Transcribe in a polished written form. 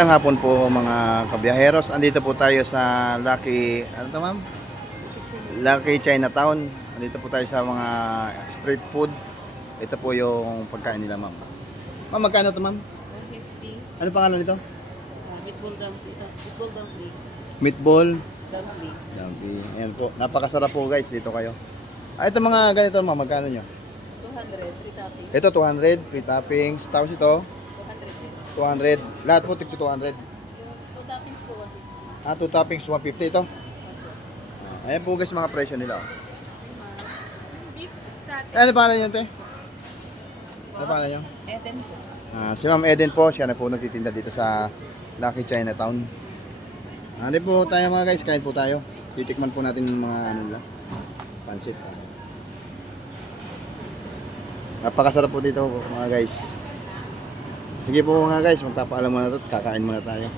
Magandang hapon po mga kabiyaheros. Andito po tayo sa Lucky, ano to ma'am? Lucky Chinatown. Andito po tayo sa mga street food. Ito po yung pagkain nila ma'am. Ma'am, magkano to ma'am? 150. Ano pangalan nito? Meatball dumpling. Meatball dumpling. Meatball. Dumpling. Dumpling. Ayan po. Napakasarap po guys. Dito kayo. Ito mga ganito ma'am. Magkano nyo? 200. Free toppings. Ito 200. Free toppings. Tapos ito 200 din. 200. Lahat po tigti 200. Yung 2 toppings po 150. 2 toppings 150 ito. Ayan po guys mga presyo nila. Beef satay. Ano pangalan nyo te? Ano pangalan nyo? Eden po. Si Ma'am Eden po, siya na po nagtitinda dito sa Lucky Chinatown. Ano po tayo mga guys, kain po tayo. Titikman po natin yung mga ano nila, pansit. Napakasarap po dito mga guys. Sige po mga guys, magpapaalam muna ito at kakain muna tayo.